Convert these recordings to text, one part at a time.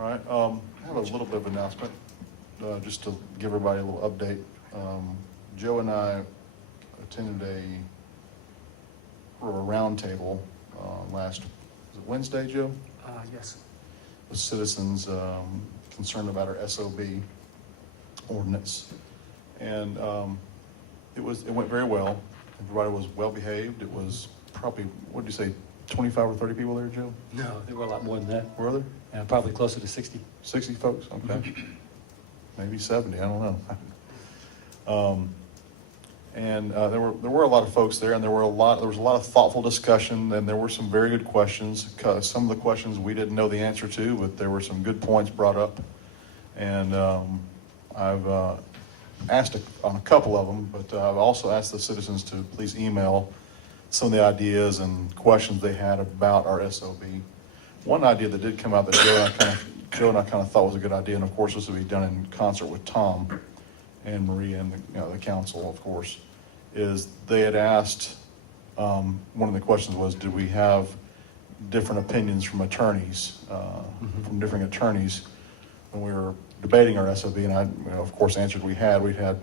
All right, I have a little bit of announcement, just to give everybody a little update. Joe and I attended a roundtable last, was it Wednesday, Joe? Yes. With citizens concerned about our SOB ordinance. And it went very well. Everybody was well behaved. It was probably, what did you say, 25 or 30 people there, Joe? No, there were a lot more than that. Were there? Probably closer to 60. 60 folks? Okay. Maybe 70, I don't know. There were a lot of folks there, and there was a lot of thoughtful discussion, and there were some very good questions. Some of the questions we didn't know the answer to, but there were some good points brought up. And I've asked on a couple of them, but I've also asked the citizens to please email some of the ideas and questions they had about our SOB. One idea that did come out that Joe and I kind of thought was a good idea, and of course this would be done in concert with Tom and Maria and the council, of course, is they had asked, one of the questions was, did we have different opinions from attorneys, from different attorneys when we were debating our SOB, and I, of course, answered we had. We had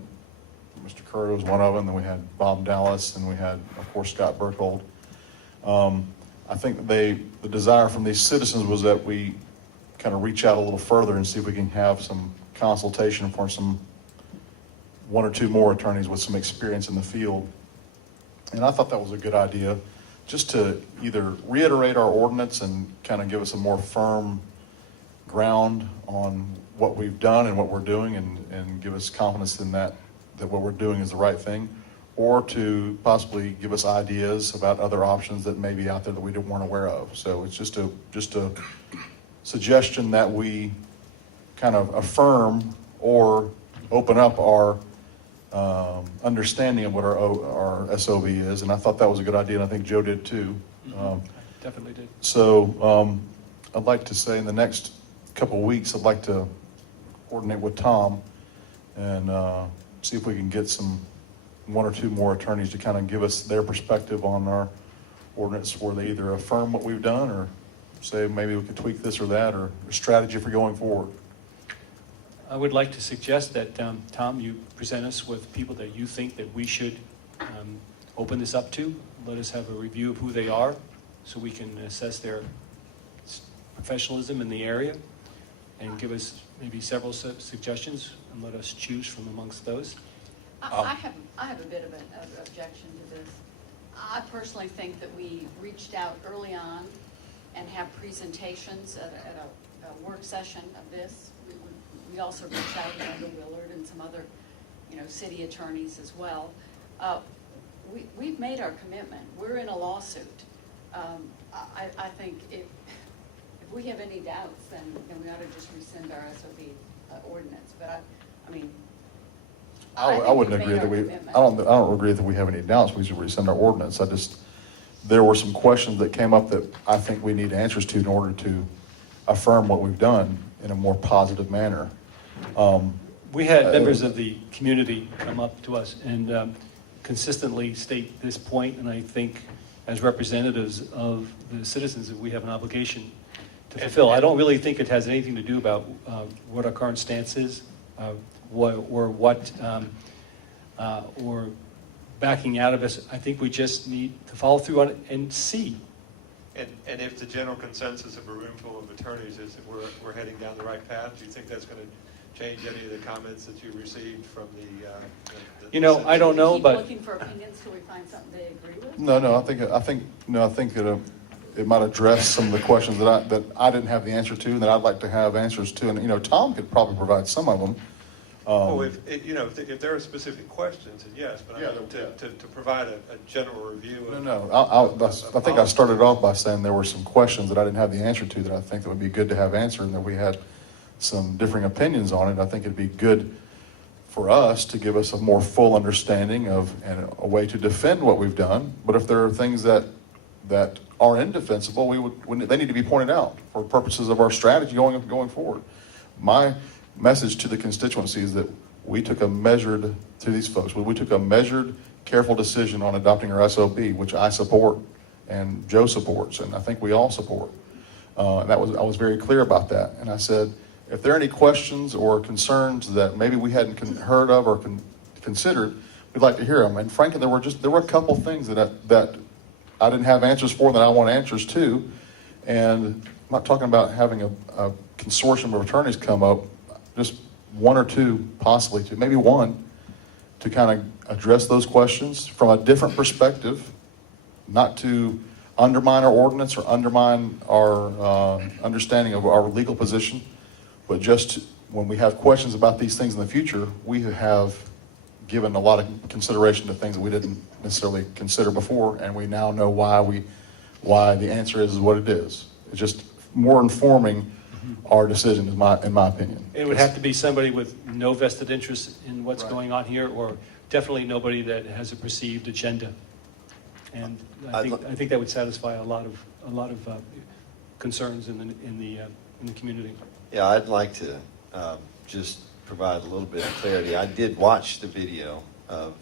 Mr. Curry was one of them, then we had Bob Dallas, and we had, of course, Scott Berthold. I think the desire from these citizens was that we kind of reach out a little further and see if we can have some consultation for one or two more attorneys with some experience in the field. And I thought that was a good idea, just to either reiterate our ordinance and kind of give us a more firm ground on what we've done and what we're doing, and give us confidence in that what we're doing is the right thing, or to possibly give us ideas about other options that may be out there that we weren't aware of. So it's just a suggestion that we kind of affirm or open up our understanding of what our SOB is, and I thought that was a good idea, and I think Joe did too. I definitely did. So I'd like to say in the next couple of weeks, I'd like to coordinate with Tom and see if we can get one or two more attorneys to kind of give us their perspective on our ordinance, where they either affirm what we've done or say maybe we could tweak this or that, or a strategy for going forward. I would like to suggest that, Tom, you present us with people that you think that we should open this up to. Let us have a review of who they are so we can assess their professionalism in the area, and give us maybe several suggestions and let us choose from amongst those. I have a bit of an objection to this. I personally think that we reached out early on and have presentations at a work session of this. We also reached out to Wendell Willard and some other, city attorneys as well. We've made our commitment. We're in a lawsuit. I think if we have any doubts, then we ought to just rescind our SOB ordinance. But I wouldn't agree that I don't agree that we have any doubts we should rescind our ordinance. There were some questions that came up that I think we need answers to in order to affirm what we've done in a more positive manner. We had members of the community come up to us and consistently state this point, and I think as representatives of the citizens that we have an obligation to fulfill. I don't really think it has anything to do about what our current stance is, or backing out of us. I think we just need to follow through on it and see. And if the general consensus of a room full of attorneys is that we're heading down the right path, do you think that's going to change any of the comments that you received from the I don't know, keep but looking for opinions till we find something they agree with? No, I think that it might address some of the questions that I didn't have the answer to, and that I'd like to have answers to. And Tom could probably provide some of them. If there are specific questions, then yes, but to provide a general review. I think I started off by saying there were some questions that I didn't have the answer to that I think that would be good to have answered, and that we had some differing opinions on it. I think it'd be good for us to give us a more full understanding of and a way to defend what we've done. But if there are things that are indefensible, they need to be pointed out for purposes of our strategy going forward. My message to the constituency is that we took a measured, careful decision on adopting our SOB, which I support and Joe supports, and I think we all support. I was very clear about that. And I said, if there are any questions or concerns that maybe we hadn't heard of or considered, we'd like to hear them. And frankly, there were a couple things that I didn't have answers for that I want answers to. And I'm not talking about having a consortium of attorneys come up, just one or two, possibly two, maybe one, to kind of address those questions from a different perspective, not to undermine our ordinance or undermine our understanding of our legal position, but just when we have questions about these things in the future, we have given a lot of consideration to things that we didn't necessarily consider before, and we now know why the answer is what it is. It's just more informing our decision, in my opinion. It would have to be somebody with no vested interest in what's Right. going on here, or definitely nobody that has a perceived agenda. And I think that would satisfy a lot of concerns in the community. Yeah, I'd like to just provide a little bit of clarity. I did watch the video of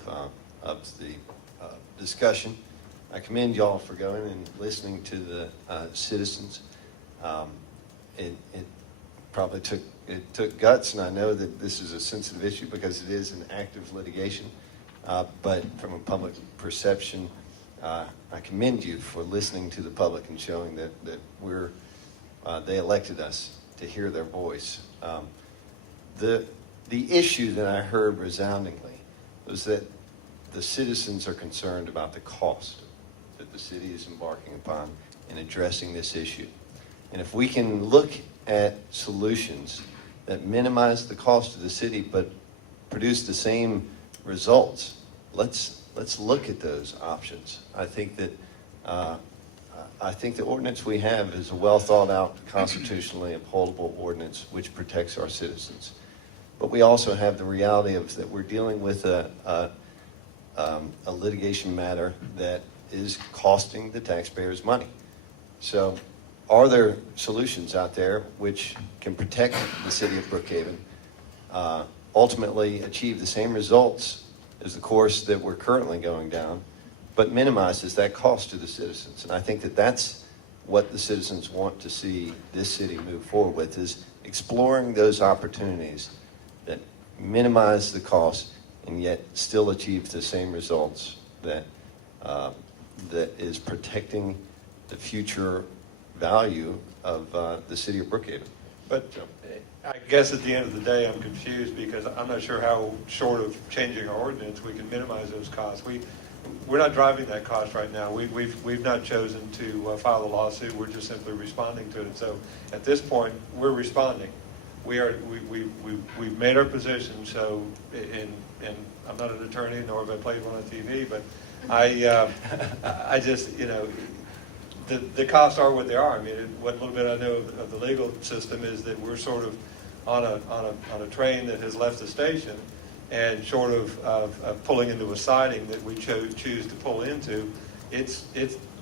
the discussion. I commend y'all for going and listening to the citizens. It probably took guts, and I know that this is a sensitive issue because it is an active litigation. But from a public perception, I commend you for listening to the public and showing that they elected us to hear their voice. The issue that I heard resoundingly was that the citizens are concerned about the cost that the city is embarking upon in addressing this issue. And if we can look at solutions that minimize the cost to the city but produce the same results, let's look at those options. I think that the ordinance we have is a well thought out, constitutionally upholdable ordinance which protects our citizens. But we also have the reality of that we're dealing with a litigation matter that is costing the taxpayers money. So are there solutions out there which can protect the city of Brookhaven, ultimately achieve the same results as the course that we're currently going down, but minimizes that cost to the citizens? And I think that that's what the citizens want to see this city move forward with, is exploring those opportunities that minimize the cost and yet still achieve the same results that is protecting the future value of the city of Brookhaven. But I guess at the end of the day, I'm confused because I'm not sure how, short of changing our ordinance, we can minimize those costs. We're not driving that cost right now. We've not chosen to file a lawsuit. We're just simply responding to it. So at this point, we're responding. We've made our position. So, and I'm not an attorney, nor have I played one on TV, but I just, the costs are what they are. I mean, what little bit I know of the legal system is that we're sort of on a train that has left the station, and short of pulling into a siding that we choose to pull into, it's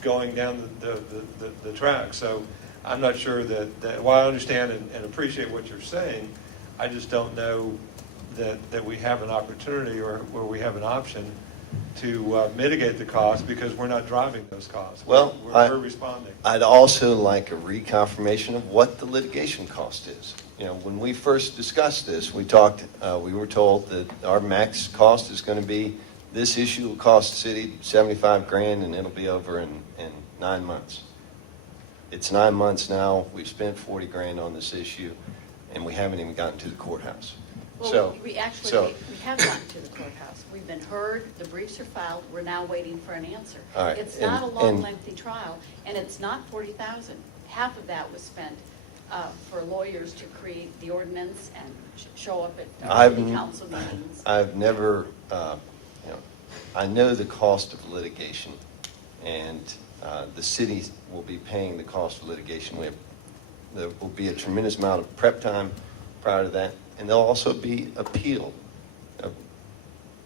going down the track. So I'm not sure that while I understand and appreciate what you're saying, I just don't know that we have an opportunity or where we have an option to mitigate the cost, because we're not driving those costs. Well, we're responding. I'd also like a reconfirmation of what the litigation cost is. When we first discussed this, we were told that our max cost is going to be, this issue will cost the city $75,000 and it'll be over in 9 months. It's 9 months now. We've spent $40,000 on this issue, and we haven't even gotten to the courthouse. Well, we have gotten to the courthouse. We've been heard, the briefs are filed, we're now waiting for an answer. All right, It's not a long, lengthy trial, and it's not $40,000. Half of that was spent for lawyers to create the ordinance and show up at the council meetings. I've never, I know the cost of litigation, and the city will be paying the cost of litigation. There will be a tremendous amount of prep time prior to that, and there'll also be appeal,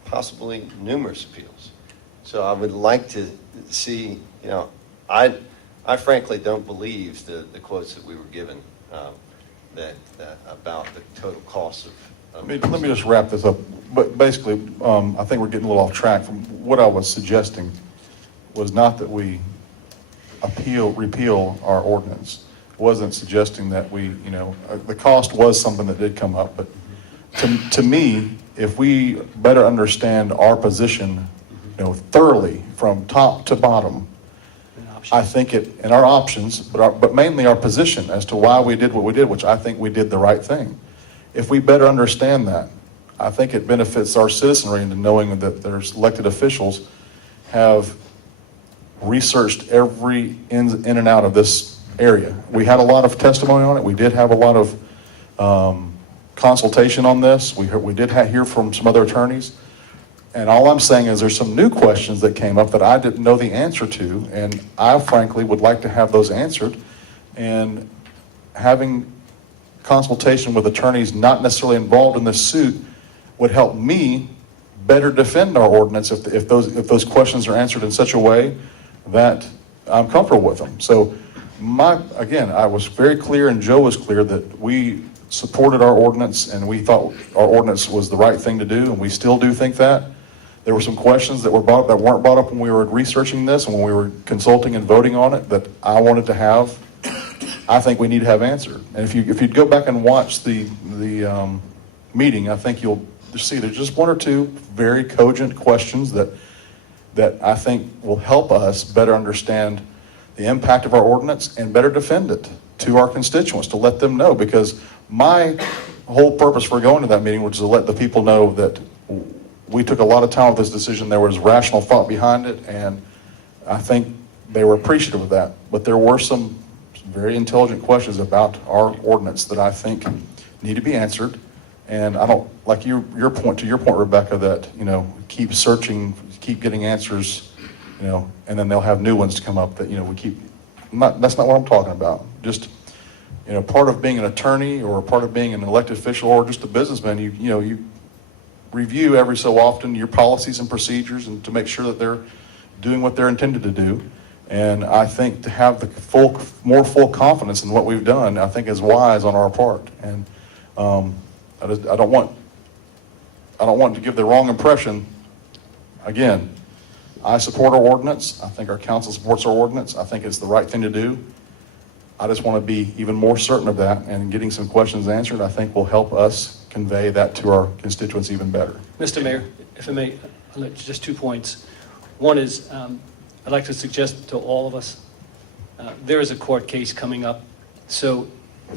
possibly numerous appeals. So I would like to see, I frankly don't believe the quotes that we were given about the total cost of. Let me just wrap this up. But basically, I think we're getting a little off track. From what I was suggesting was not that we repeal our ordinance. wasn't suggesting that we, the cost was something that did come up, but to me, if we better understand our position, thoroughly from top to bottom, An option. I think and our options, but mainly our position as to why we did what we did, which I think we did the right thing. If we better understand that, I think it benefits our citizenry into knowing that there's elected officials have researched every in and out of this area. We had a lot of testimony on it. We did have a lot of consultation on this. We did hear from some other attorneys. And all I'm saying is there's some new questions that came up that I didn't know the answer to, and I frankly would like to have those answered. And having consultation with attorneys not necessarily involved in this suit would help me better defend our ordinance if those questions are answered in such a way that I'm comfortable with them. So again, I was very clear and Joe was clear that we supported our ordinance and we thought our ordinance was the right thing to do, and we still do think that. There were some questions that weren't brought up when we were researching this and when we were consulting and voting on it that I wanted to have. I think we need to have answered. And if you'd go back and watch the meeting, I think you'll see there's just one or two very cogent questions that I think will help us better understand the impact of our ordinance and better defend it to our constituents, to let them know. Because my whole purpose for going to that meeting was to let the people know that we took a lot of time with this decision. There was rational thought behind it, and I think they were appreciative of that. But there were some very intelligent questions about our ordinance that I think need to be answered. And I don't, like your point, Rebecca, that, keep searching, keep getting answers, and then they'll have new ones to come up that, we keep, that's not what I'm talking about. Just, part of being an attorney or part of being an elected official or just a businessman, you review every so often your policies and procedures and to make sure that they're doing what they're intended to do. And I think to have the more full confidence in what we've done, I think is wise on our part. And I don't want to give the wrong impression. Again, I support our ordinance. I think our council supports our ordinance. I think it's the right thing to do. I just want to be even more certain of that, and getting some questions answered, I think will help us convey that to our constituents even better. Mr. Mayor, if I may, just 2 points. One is, I'd like to suggest to all of us, there is a court case coming up. So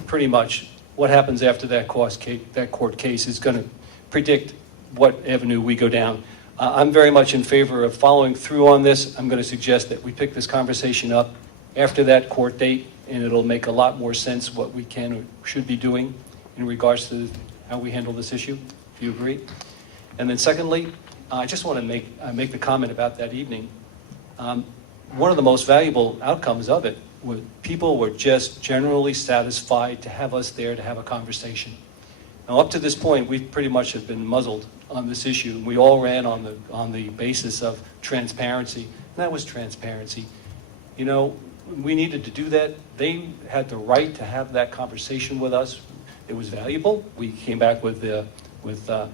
pretty much what happens after that court case is going to predict what avenue we go down. I'm very much in favor of following through on this. I'm going to suggest that we pick this conversation up after that court date, and it'll make a lot more sense what we can or should be doing in regards to how we handle this issue. Do you agree? And then secondly, I just want to make the comment about that evening. One of the most valuable outcomes of it was people were just generally satisfied to have us there to have a conversation. Now, up to this point, we pretty much have been muzzled on this issue. We all ran on the basis of transparency, and that was transparency. We needed to do that. They had the right to have that conversation with us. It was valuable. We came back with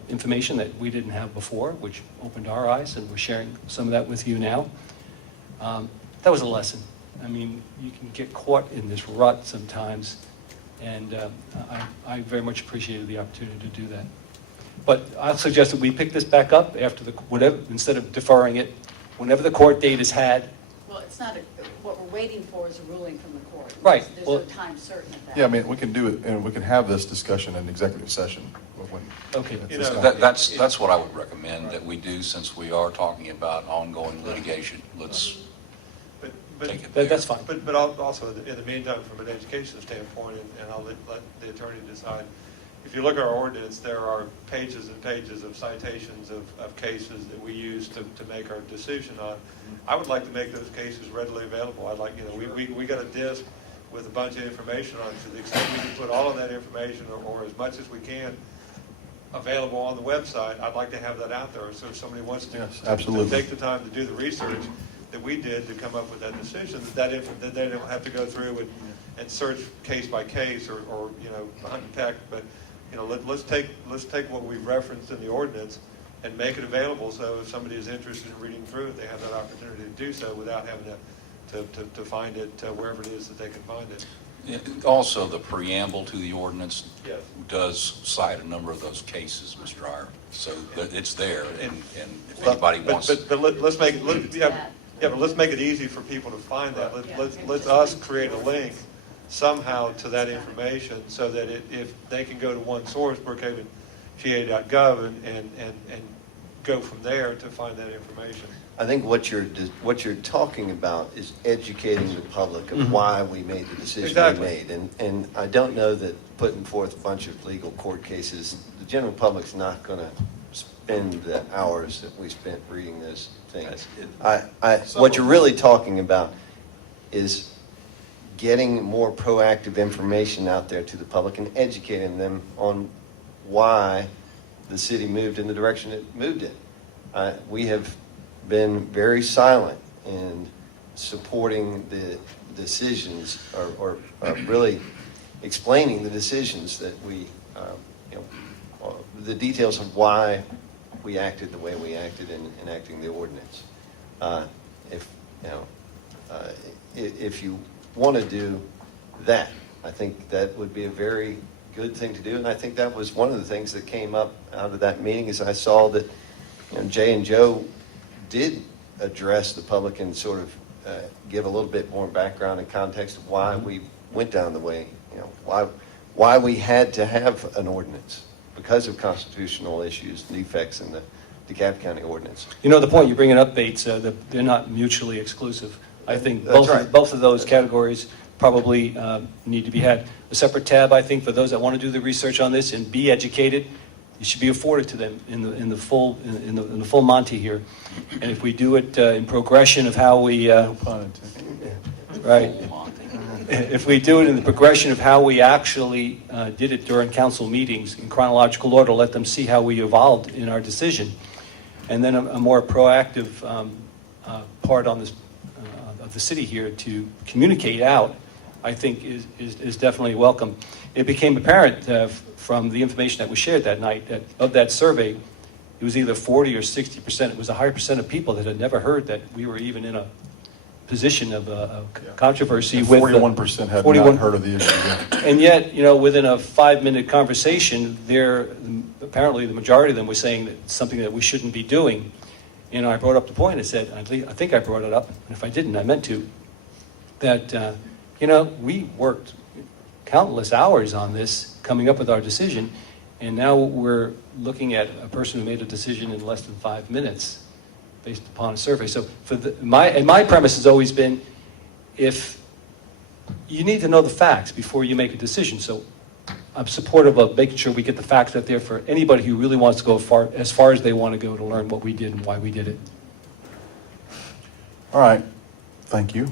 information that we didn't have before, which opened our eyes, and we're sharing some of that with you now. That was a lesson. I mean, you can get caught in this rut sometimes, and I very much appreciated the opportunity to do that. But I'll suggest that we pick this back up after instead of deferring it, whenever the court date is had. Well, it's not, what we're waiting for is a ruling from the court. Right. There's Well, no time certain of that. Yeah, I mean, we can do it, and we can have this discussion in executive session. Okay. That's what I would recommend that we do, since we are talking about ongoing litigation. Let's take it there. That's fine. But also, in the meantime, from an education standpoint, and I'll let the attorney decide, if you look at our ordinance, there are pages and pages of citations of cases that we use to make our decision on. I would like to make those cases readily available. I'd like, we got a disc with a bunch of information on it. To the extent we can put all of that information, or as much as we can, available on the website, I'd like to have that out there. So if somebody wants to, Yes, absolutely. to take the time to do the research that we did to come up with that decision, that they don't have to go through and search case by case or hunt and peck. But let's take what we've referenced in the ordinance and make it available, so if somebody is interested in reading through it, they have that opportunity to do so without having to find it wherever it is that they can find it. Also, the preamble to the ordinance Yes. does cite a number of those cases, Mr. Iyer. So that it's there, and if But- anybody but- wants. But let's make, yeah, but let's make it easy for people to find that. Let us create a link somehow to that information so that if they can go to one source, brookhaven.ga.gov, and go from there to find that information. I think what you're talking about is educating the public of why we made the decision Exactly. we made. And I don't know that putting forth a bunch of legal court cases, the general public's not going to spend the hours that we spent reading those things. What you're really talking about is getting more proactive information out there to the public and educating them on why the city moved in the direction it moved in. We have been very silent in supporting the decisions or really explaining the decisions that we, the details of why we acted the way we acted in enacting the ordinance. If you want to do that, I think that would be a very good thing to do, and I think that was one of the things that came up out of that meeting. Is I saw that Jay and Joe did address the public and sort of give a little bit more background and context of why we went down the way, why we had to have an ordinance because of constitutional issues, defects in the DeKalb County ordinance. The point you're bringing up, Bates, they're not mutually exclusive. I think That's right. both of those categories probably need to be had. A separate tab, I think, for those that want to do the research on this and be educated, it should be afforded to them in the full Monty here. And if we do it in progression of how we Pun intended. right, if we do it in the progression of how we actually did it during council meetings in chronological order, let them see how we evolved in our decision, and then a more proactive part on this of the city here to communicate out, I think is definitely welcome. It became apparent from the information that was shared that night that of that survey, it was either 40 or 60%. It was a higher percent of people that had never heard that we were even in a position of controversy. And with 41% had 41 not heard of the issue yet. And yet, within a 5-minute conversation, apparently the majority of them were saying that it's something that we shouldn't be doing. And I brought up the point. I said, I think I brought it up, and if I didn't, I meant to, that, we worked countless hours on this, coming up with our decision, and now we're looking at a person who made a decision in less than 5 minutes based upon a survey. So my premise has always been, if you need to know the facts before you make a decision. So I'm supportive of making sure we get the facts out there for anybody who really wants to go as far as they want to go to learn what we did and why we did it. All right, thank you.